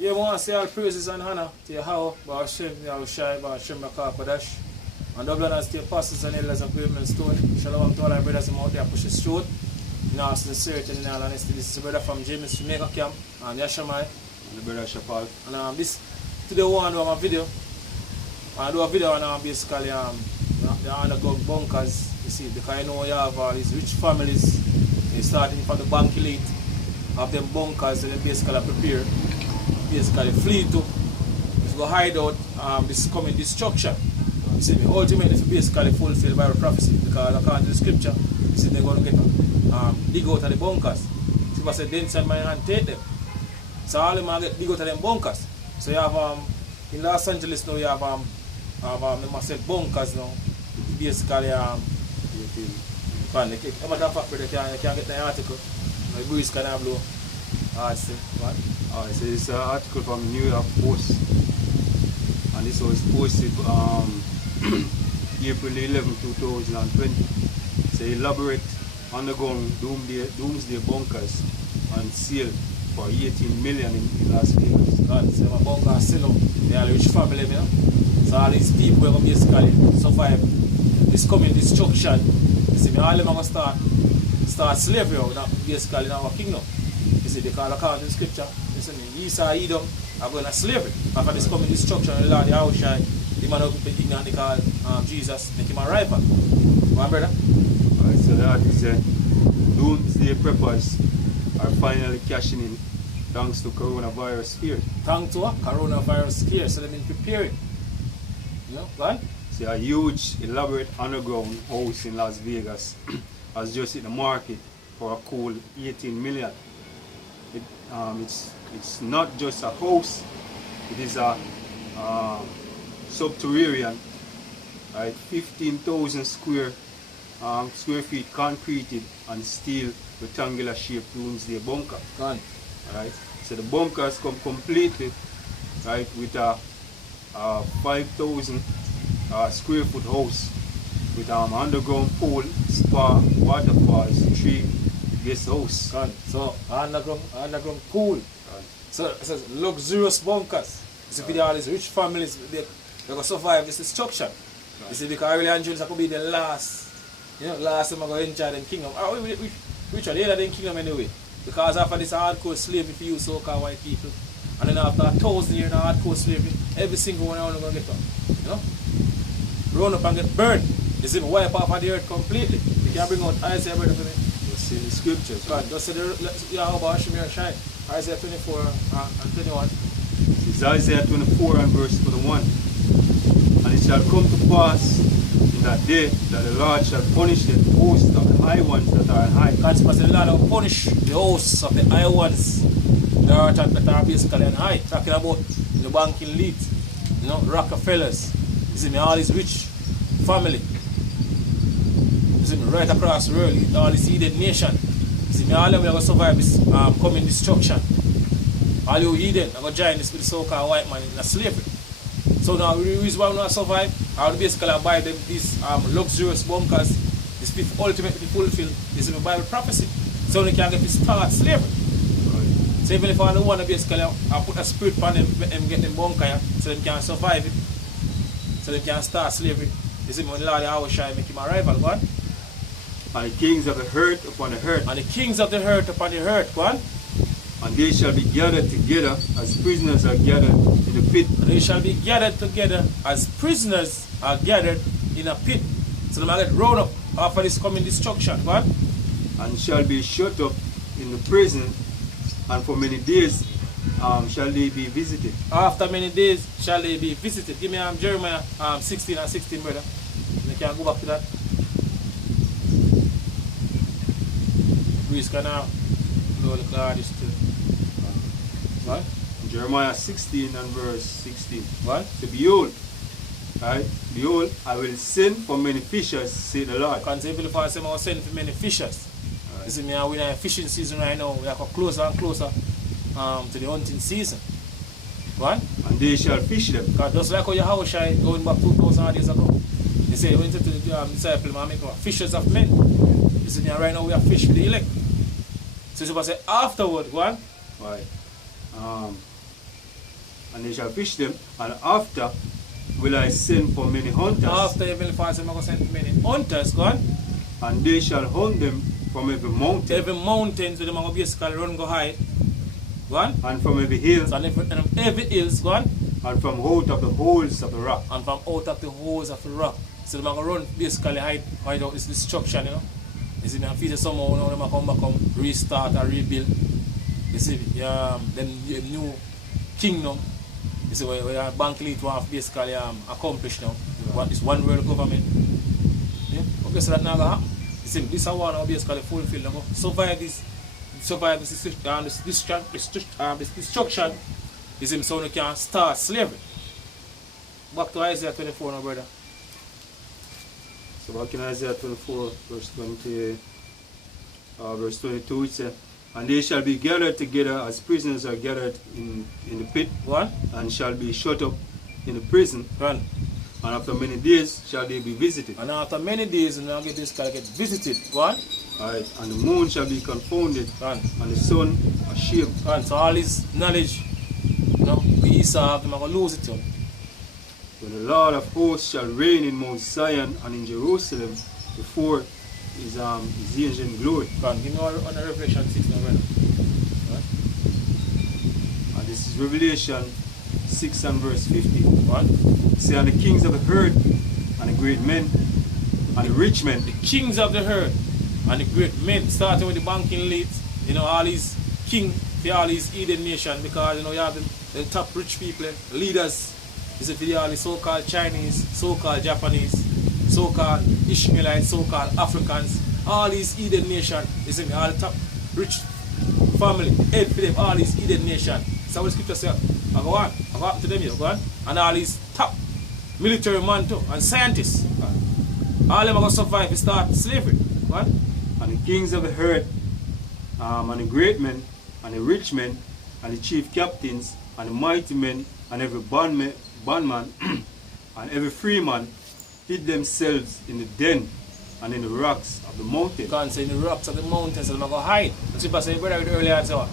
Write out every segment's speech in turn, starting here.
Yeah, I want to say all praises and honor to Yahweh, Ba'ashem, Yahushai, Ba'ashem, Rakapadash, and double honors to your pastors and elders of Graveman Stone. Shalom to all our brothers out there push the road. In all sincerity and in all honesty, this is a brother from Jamaica camp, and Yashamai. And the brother Shapal. And this, today we want to do a video. I do a video on basically the underground bunkers, you see, because I know you have all these rich families, starting from the bank elite, of them bunkers, and they basically prepare, basically flee to go hide out this coming destruction. You see me, ultimately to basically fulfill Bible prophecy, because according to the scripture, you see they're going to get dig out of the bunkers. So I said, then send my hand, take them. So all of them get dig out of them bunkers. So you have in Los Angeles now you have they must say bunkers now. Basically matter of fact, you can get the article. My breeze can have low. See what? Alright, so it's an article from New York Post, and this was posted April 11, 2020. It's an elaborate underground doomsday bunkers on sale for 18 million in Las Vegas. God, so my bunkers still they are a rich family, you know? So all these people will basically survive this coming destruction. You see me, all of them are going to start slavery now, basically in our kingdom. You see, because according to the scripture, you see me, Esau and Edom are going to slavery. After this coming destruction, the Lord Yahushai, the man who be ignorant, they call Jesus, make him a rival. One brother? Alright, so that is doomsday preppers are finally cashing in thanks to coronavirus fear. Thanks to what? Coronavirus scare, so they've been preparing. You know, right? See, a huge, elaborate underground house in Las Vegas has just hit the market for a cool 18 million. It's not just a house, it is a subterranean, right? 15,000 square feet concreted and steel rectangular shaped doomsday bunker. Gone. Right? So the bunkers come completely, right, with a 5,000 square foot house with underground pool, spa, waterfalls, 3 guest house. Gone. So underground pool. Right. So it says luxurious bunkers. You see, with all these rich families, they're going to survive this destruction. Right. You see, because really and truly, that could be the last, last time I'm going to enjoy them kingdom. Which are the other than kingdom anyway? Because after this hardcore slavery for you so-called white people, and then after 1,000 years of hardcore slavery, every single one of them going to get up. You know? Run up and get burned. You see, wipe off of the earth completely. You can bring out Isaiah, brother, for me. Just see the scriptures. God, just say how about Shemir shine. Isaiah 24 and 21. It's Isaiah 24 and verse 21. And it shall come to pass in that day that the Lord shall punish the hosts of the high ones that are high. God's the Lord will punish the hosts of the high ones that are basically on high. Talking about the banking elite, Rockefellers. You see me, all this rich family. You see me, right across the world, all this heathen nation. You see me, all of them are going to survive this coming destruction. All you heathen are going to join this with the so-called white man in a slavery. So now the reason why we not survive, I will basically buy them these luxurious bunkers, this ultimately fulfill this Bible prophecy. So they can get to start slavery. Right. So even if I don't want to basically I put a spirit on them and get them bunker so they can survive it. So they can start slavery. You see when the Lord Yahushai make him a rival, go on. And the kings of the earth upon the earth. And the kings of the earth upon the earth, go on. And they shall be gathered together as prisoners are gathered in a pit. And they shall be gathered together as prisoners are gathered in a pit. So they might get rolled up after this coming destruction. What? And shall be shut up in the prison, and for many days shall they be visited. After many days shall they be visited. Give me Jeremiah 16 and 16, brother. You can go back to that. Please can now blow the cloud is still. What? Jeremiah 16 and verse 16. What? So behold, right? Behold, I will send for many fishers, say the Lord. Can't say before I say I will send for many fishers. Right. You see me, we're in a fishing season right now. We are closer and closer to the hunting season. What? And they shall fish them. Because just like how your house shy going back 2,000 years ago. They say went into the disciple and make fishers of men. You see me, right now we are fish with the elect. So you say afterward, go on. Right. and they shall fish them, and after will I send for many hunters, After Heavenly Father, I'm going to send for many hunters, go on. and they shall hunt them from every mountain, Every mountain, so they're going to basically run, go hide. Go on. and from every hill, So every hills, go on. and from out of the holes of the rock. And from out of the holes of the rock. So they're going to run, basically hide out this destruction, you know. You see, I feel somehow, you know, they're going to come back, restart or rebuild. You see, them new kingdom. You see, where bank elite want to basically accomplish now. What is one world government. Yeah? Okay, so that now happen. You see, this is one of basically fulfill. Now, survive this destruction. You see, so you can start slavery. Back to Isaiah 24 now, brother. So back in Isaiah 24, verse 22, it says, and they shall be gathered together as prisoners are gathered in the pit, One. and shall be shut up in the prison, One. and after many days shall they be visited. And after many days, you know, get visited. One. Alright, and the moon shall be confounded, One. and the sun ashamed. One. So all this knowledge, you know, we Esau have them, I'm going to lose it, you know. When the Lord of hosts shall reign in Mount Zion and in Jerusalem before his ancient glory. One. Give me on the Revelation 6 now, brother. Right. And this is Revelation 6 and verse 50. One. Say, and the kings of the earth, and the great men, and the rich men, The kings of the earth and the great men, starting with the banking elite, you know, all these king for all these Eden nation, because you know you have the top rich people, leaders, you see, for all the so-called Chinese, so-called Japanese, so-called Ishmaelites, so-called Africans, all these Eden nation, you see, all the top rich family, head for them, all these Eden nation. So what the scripture says, I go on to them here, go on, and all these top military man too, and scientists. All them are going to survive and start slavery. What? and the kings of the earth, and the great men, and the rich men, and the chief captains, and the mighty men, and every bondman, and every free man, hid themselves in the den and in the rocks of the mountain. God say in the rocks of the mountains, so they're going to hide. The scripture said, brother, earlier, so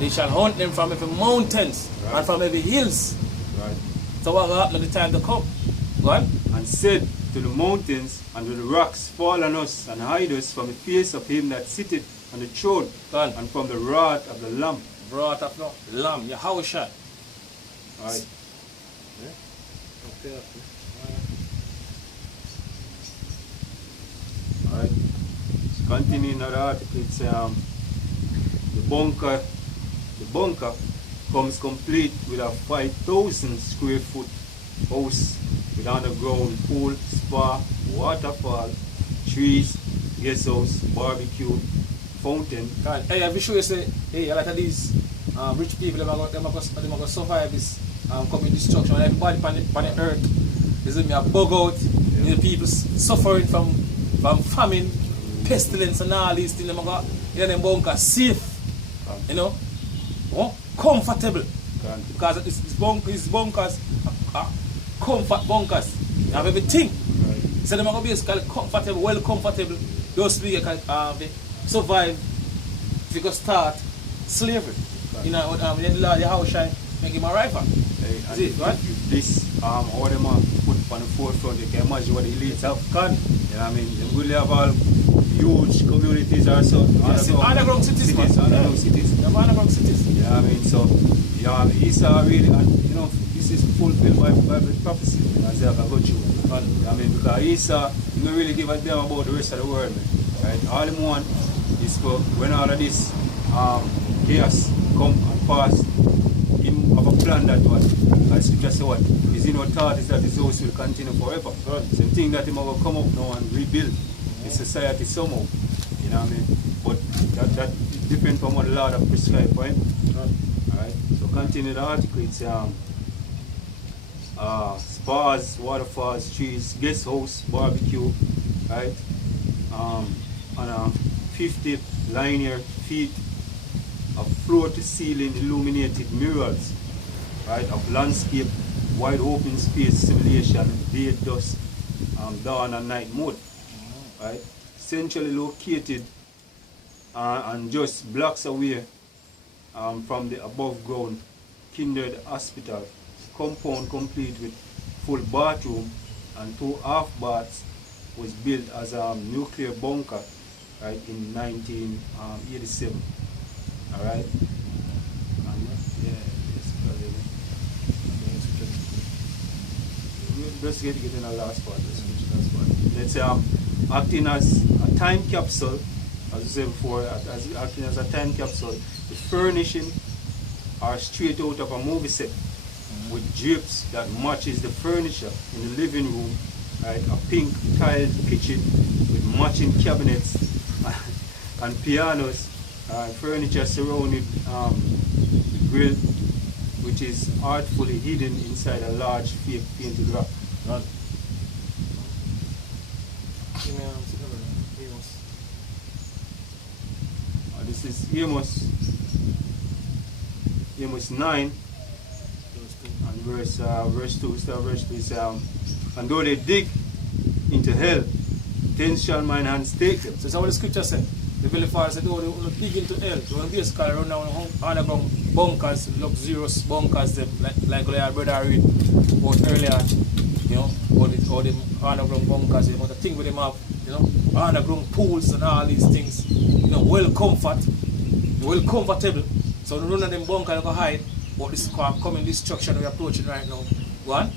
they shall hunt them from every mountains and from every hills. Right. So what will happen at the time to come? What? And said to the mountains and to the rocks, fall on us and hide us from the face of him that sitteth on the throne, God. and from the wrath of the Lamb. Brought up no lamb, Yahushua. Right. Okay. Alright. Continuing the article, it's the bunker comes complete with a 5,000 square foot house with underground pool, spa, waterfall, trees, guest house, barbecue, fountain. God. Hey, have you sure you say, hey, a lot of these rich people, they're going to survive this coming destruction. Everybody on the earth is going to be a bug out. The people suffering from famine, pestilence, and all these things. They're going to them bunker safe, you know, comfortable. Because these bunkers are comfort bunkers. You have everything. So they're going to be basically comfortable, well comfortable. Those people can survive if you can start slavery. You know, the Lord Yahushua make him a rifle. And Is it, right? if this all them are put on the forefront, you can imagine what the elites have can. You know what I mean? They really have all huge communities also. Yes, underground cities, man. Underground cities. Yeah, underground cities. You know what I mean? So, yeah, Esau really, and you know, this is fulfilled by Bible prophecy as they have got you. You know what I mean? Because Esau, he don't really give a damn about the rest of the world, man. Right? All him want is for when all of this chaos come and pass, him have a plan that what, as scripture say what, his inner thought is that his house will continue forever. Same thing that him will come up now and rebuild the society somehow. You know what I mean? But that is different from what the Lord have prescribed for him. Alright, so continue the article. It's spas, waterfalls, trees, guest house, barbecue, right? On 50 linear feet of floor to ceiling illuminated mirrors, right? Of landscape, wide open space simulation, day, dusk, dawn and night mode, right? Centrally located and just blocks away from the above ground kindred hospital, compound complete with full bathroom and 2 half baths, was built as a nuclear bunker, right, in 1987. All right. And, let's get in the last part. Let's say acting as a time capsule, as I said before, as acting as a time capsule. The furnishing are straight out of a movie set, with drapes that matches the furniture in the living room, right? A pink tiled kitchen with matching cabinets and pianos, furniture surrounded the grill, which is artfully hidden inside a large fake painted rock. This is Amos 9 and verse 2. Verse 2 is, and though they dig into hell, then shall mine hands take them. So that's what the scripture said. The Holy Father said, oh, they will dig into hell. They will basically run down underground bunkers, luxurious bunkers, them, like our brother read about earlier, you know, all the underground bunkers, you know, the thing with them have, you know, underground pools and all these things, you know, well comfortable. So the run of them bunkers go hide, but this coming destruction we're approaching right now. Go on.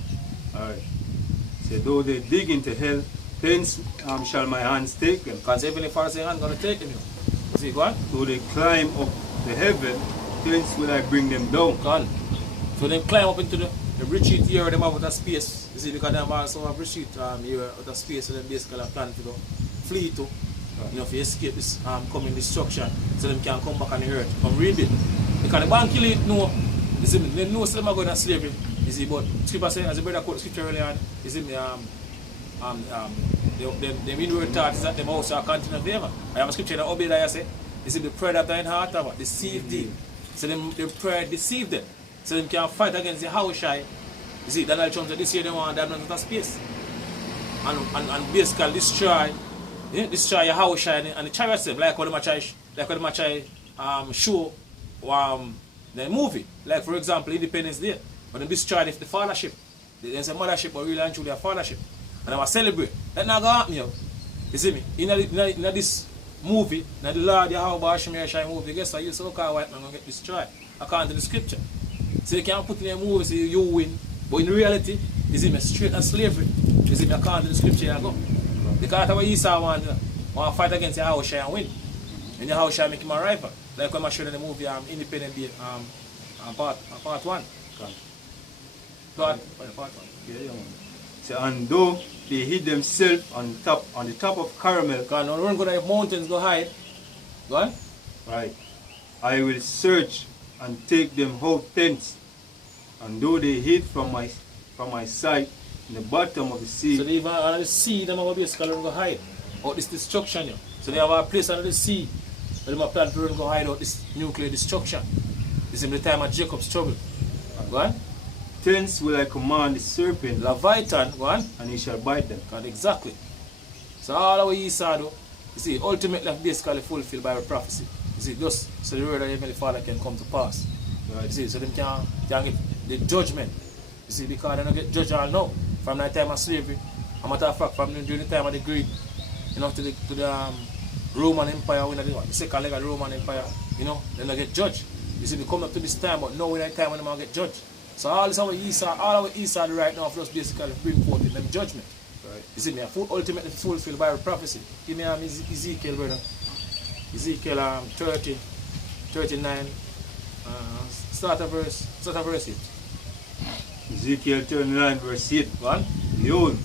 Alright. So though they dig into hell, thence shall my hands take them. Because Heavenly Father says, I'm going to take them. You see, go on. Though they climb up the heaven, thence will I bring them down. Go on. So they climb up into the retreat here, them have out of space. You see, because they have also have retreat here out of space, so they basically plan to go flee to, you know, to escape this coming destruction, so they can come back on the earth, come rebuild. Because the bank kill it, no. You see, they know some are going to slavery. You see, but Scripture says, as the brother quote Scripture earlier on, you see, the main word thought is that them also are continue favor. I have a scripture that Obadiah say, you see, the prayer of thine heart have deceived thee. So the prayer deceived them. So they can fight against the Haushai. You see, Donald Trump said this year they want to have that space. And basically destroy your Haushai and the chariots them, like what they try show the movie. Like for example, Independence Day. When they destroy the fathership. They say mothership, but really and truly a fathership. And I was celebrate. That not gonna happen, yo. You see me? In this movie, in the Lord Yahweh Shai movie, guess what? You so-called white man gonna get destroyed according to the scripture. So you can't put in a movie say you win, but in reality, you see me straight as slavery. You see me according to the scripture you go. Because what Esau want to fight against Yahweh Shai and win. And Yahweh Shai make him a rival. Like when I showed in the movie Independent Day part 1. Part 1. Yeah. So, and though they hid themselves on the top of Carmel. Because now we're going to mountains go hide. Go on. Right. I will search and take them out thence. And though they hid from my sight in the bottom of the sea. So they even under the sea, them have a basically go hide out this destruction. So they have a place under the sea where they have planned to go hide out this nuclear destruction. This is the time of Jacob's trouble. Go on. Thence will I command the serpent, Leviathan, go on, and he shall bite them. God, exactly. So all our Esau do, you see, ultimately basically fulfilled by the prophecy. You see, just so the word of Heavenly Father can come to pass. Right. You see, so them can get the judgment. You see, because they don't get judged all now. From that time of slavery, a matter of fact, from during the time of the Greek, you know, to the Roman Empire, the second leg of the Roman Empire, you know, they don't get judged. You see, they come up to this time, but now in that time when they don't get judged. So all this our Esau do right now just basically bring forth in them judgment. Right. You see me, ultimately fulfilled by the prophecy. Give me Ezekiel, brother. Ezekiel 30, 39, start of verse 8. Ezekiel 39 verse 8. Go on. Behold,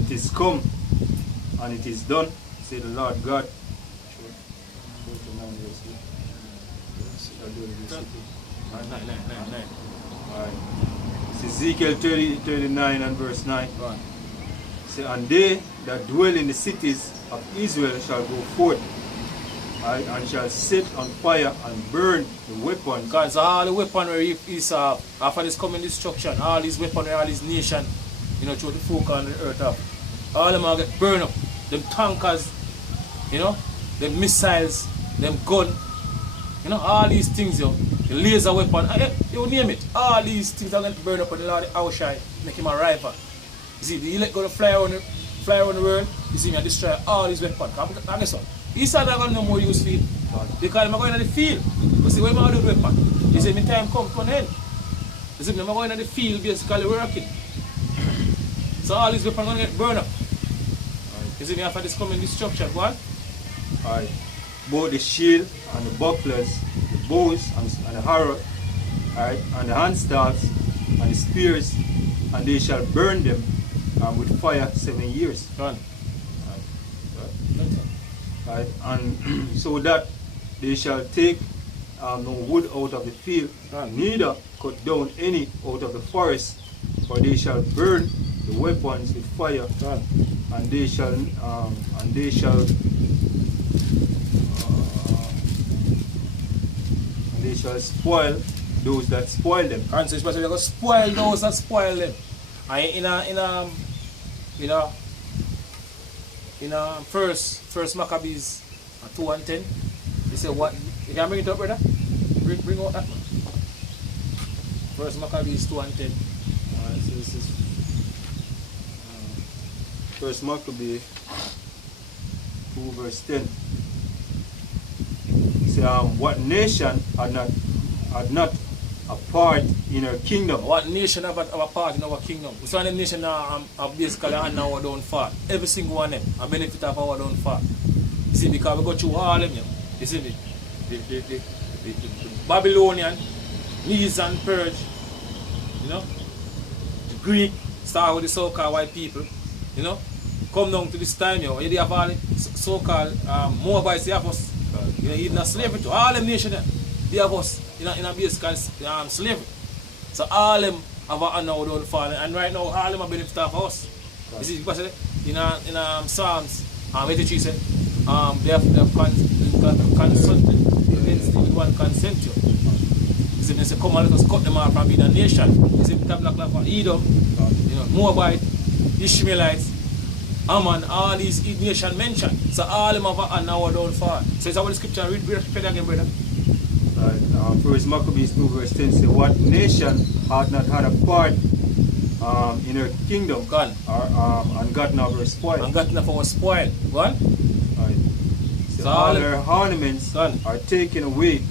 it is come and it is done, say the Lord God. Alright. It's Ezekiel 39 and verse 9. Right. Say, and they that dwell in the cities of Israel shall go forth, and shall set on fire and burn the weapons. Because all the weaponry Esau, after this coming destruction, all these weaponry, all these nations, you know, through the folk on the earth up, all them are get burned up. Them tankers, you know, them missiles, them gun, you know, all these things, you the laser weapon, you name it. All these things are going to burn up on the Lord outside, make him a rival. You see, the elect going to fly around the world, you see me destroy all these weapons. I guess what? He said I'm going to no more use field. Because I'm going to the field. You see, what am I doing with weapon? You see, my time come to an end. You see, I'm going to the field basically working. So all these weapons are going to get burned up. You see me after this coming destruction, what? Alright. Both the shield and the bucklers, the bows and the arrow, alright, and the handstaffs and the spears, and they shall burn them with fire 7 years. Done. Right, and so that they shall take no wood out of the field, neither cut down any out of the forest, for they shall burn the weapons with fire, and they shall spoil those that spoil them. And so especially they're going to spoil those that spoil them. And in first Maccabees 2:10, he said what? You can bring it up, brother? Bring out that one. First Maccabees 2:10. So this is first Maccabees 2:10. He said, what nation had not a part in her kingdom? What nation have a part in our kingdom? We saw them nation are basically on our downfall. Every single one of them a benefit of our downfall. You see, because we go through all of them. You see, the Babylonian, Medes and Persia, you know, the Greek, start with the so-called white people, you know, come down to this time, you know, they have all the so-called Moabites, they have us, you know, even a slavery to all them nations, they have us in a basically slavery. So all them have a now downfall, and right now all them are benefit of us. You see, because in Psalms 83 said, they have consulted against the one consent you. You see, they say, come and let us cut them off from being a nation. You see, the tabernacle of Edom, you know, Moabite, Ishmaelites, Ammon, all these nations mentioned. So all them have a now downfall. So it's our scripture, read again, brother. First Maccabees 2:10 says, what nation had not had a part in her kingdom and gotten of her spoil? And gotten of our spoil. Go on. So all her ornaments are taken away,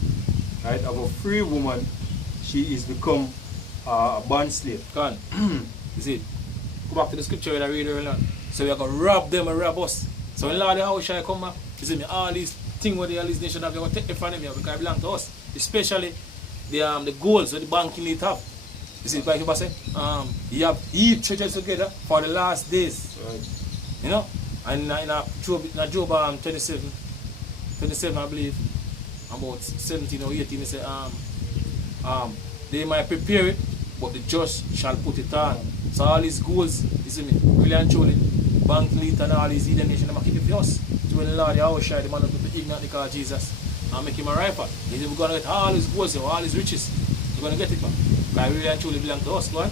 right, of a free woman. She is become a bond slave. Go on. You see, go back to the scripture that I read earlier. So we are going to rob them and rob us. So when Lord, how shall I come back? You see me, all these things where all these nations have, we are going to take them from them here because it belongs to us. Especially the goals that the banking need have. You see, like you say, you have heaped treasures together for the last days. Right. You know? And in Job 27, I believe, about 17 or 18, he said, they might prepare it, but the just shall put it on. So all these goals, you see me, really and truly, bank lead and all these heathen nations, they keep it for us. To when the Lord, the shy, the man not be ignorant because Jesus, and make him a riper. He said, we're going to get all his goals, all his riches. We're going to get it, man. Because really and truly belong to us, go on.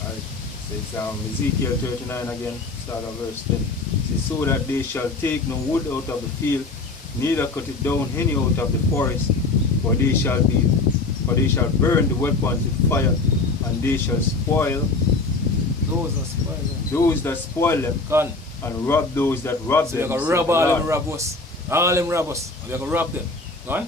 Alright, so it's Ezekiel 39 again, start of verse 10. It says, so that they shall take no wood out of the field, neither cut it down any out of the forest, for they shall burn the weapons with fire, and they shall spoil those that spoil them, Gone. and rob those that rob So them. they're going to rob all them rob us. All them rob us. And they're going to rob them. Go on.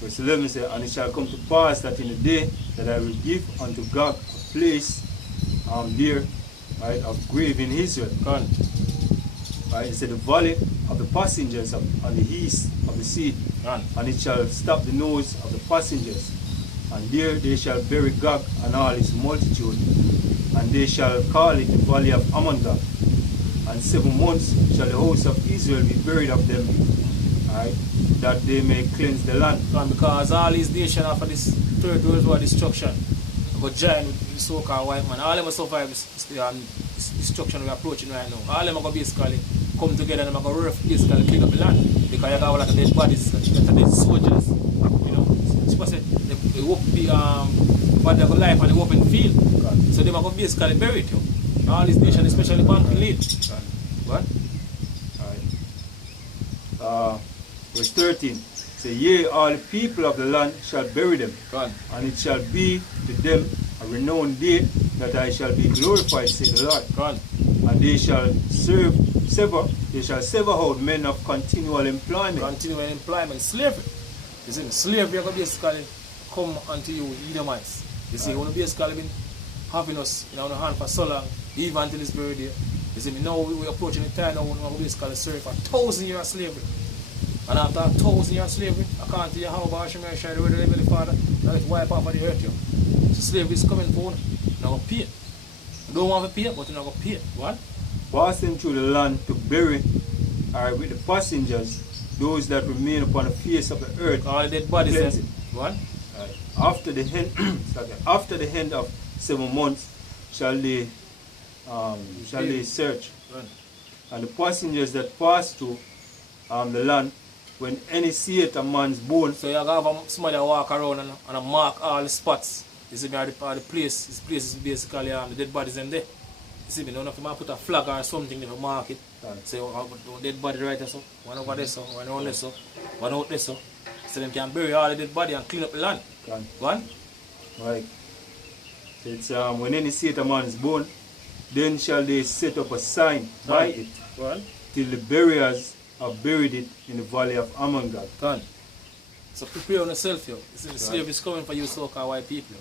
Verse 11 says, and it shall come to pass that in the day that I will give unto God a place there, right, of grave in Israel. Gone. Right, it said the valley of the passengers on the east of the sea, Gone. and it shall stop the nose of the passengers. And there they shall bury Gog and all his multitude, and they shall call it the valley of Ammon-Gog. And 7 months shall the house of Israel be buried of them, right, that they may cleanse the land. And because all these nations after this third world war destruction, but giant with the so-called white man, all them will survive this destruction we're approaching right now. All them are going to basically come together and they're going to basically clean up the land. Because you got a lot of dead bodies, dead soldiers, you know. Suppose they walk the body of life and they walk in the field. So they're going to basically bury it. All these nations, especially Bank lead. What? verse 13. Say, yea, all the people of the land shall bury them, and it shall be to them a renowned day that I shall be glorified, said the Lord. And they shall sever out men of continual employment. Continual employment, slavery. You see, slavery is going to basically come unto you, Edomites. You see, when basically been having us in our hand for so long, even until this very day. You see, now we're approaching the time now when we're basically serving for 1,000 years of slavery. And after 1,000 years of slavery, I can't tell you how about Shemai Shai, the Heavenly Father, that it wipe off of the earth. So slavery is coming for you. You're not going to pay. You don't want to pay, but you're not going to pay. What? Passing through the land to bury, or with the passengers, those that remain upon the face of the earth. All dead bodies. Cleansing. What? After the end of 7 months shall they search. Right. And the passengers that pass through the land, when any seeth a man's bone. So you have somebody walk around and mark all the spots. You see me at the place. This place is basically the dead bodies in there. You see me, none of them put a flag or something to mark it. Say, dead body right there, so one over there, so one on there, so one out there, so them can bury all the dead body and clean up the land. One? Right. It's when any seeth a man's bone, then shall they set up a sign by it, till the buriers have buried it in the valley of Amangad. So prepare on yourself, yo. You see, the slave is coming for you, so-called white people.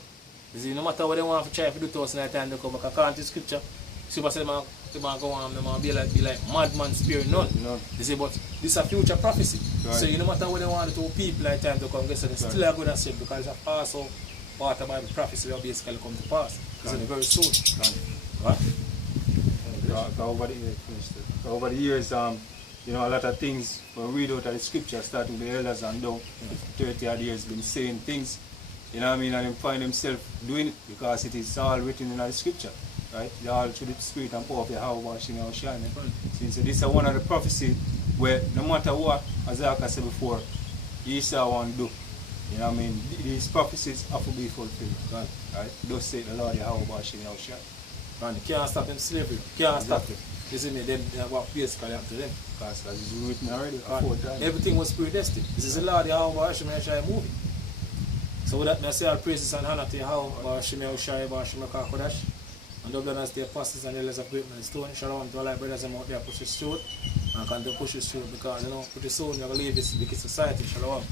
You see, no matter what they want to try to do to us in that time, they come back. According to scripture, super said, they go on, they be like madman spirit, none. You see, but this is a future prophecy. So you no matter what they want to do, people like time to come, guess they still are going to say, because it's also part of the prophecy will basically come to pass. It's very soon. Over the years, you know, a lot of things we read out of the scripture, starting with the elders and down, 30 odd years, been saying things, you know what I mean, and they find themselves doing it because it is all written in the scripture, right? They all through the spirit and power of Yahweh Shemai Shai. So this is one of the prophecy where no matter what, as I said before, Esau want to do. You know what I mean? These prophecies have to be fulfilled, right? Thus say the Lord Yahweh Shemai Shai. And you can't stop them slavery. You can't stop it. You see me, them what basically up to them. Because it's written already. Everything was predestined. This is the Lord Yahweh Shemai Shai movie. So with that, I say all praises and honor to Yahweh Shemai Shai, Shemai Kodash. And double as the apostles and the elders of great men stone. Shalom to all our brothers and out there push this through. And can push this through because, you know, pretty soon you're going to leave this wicked society. Shalom.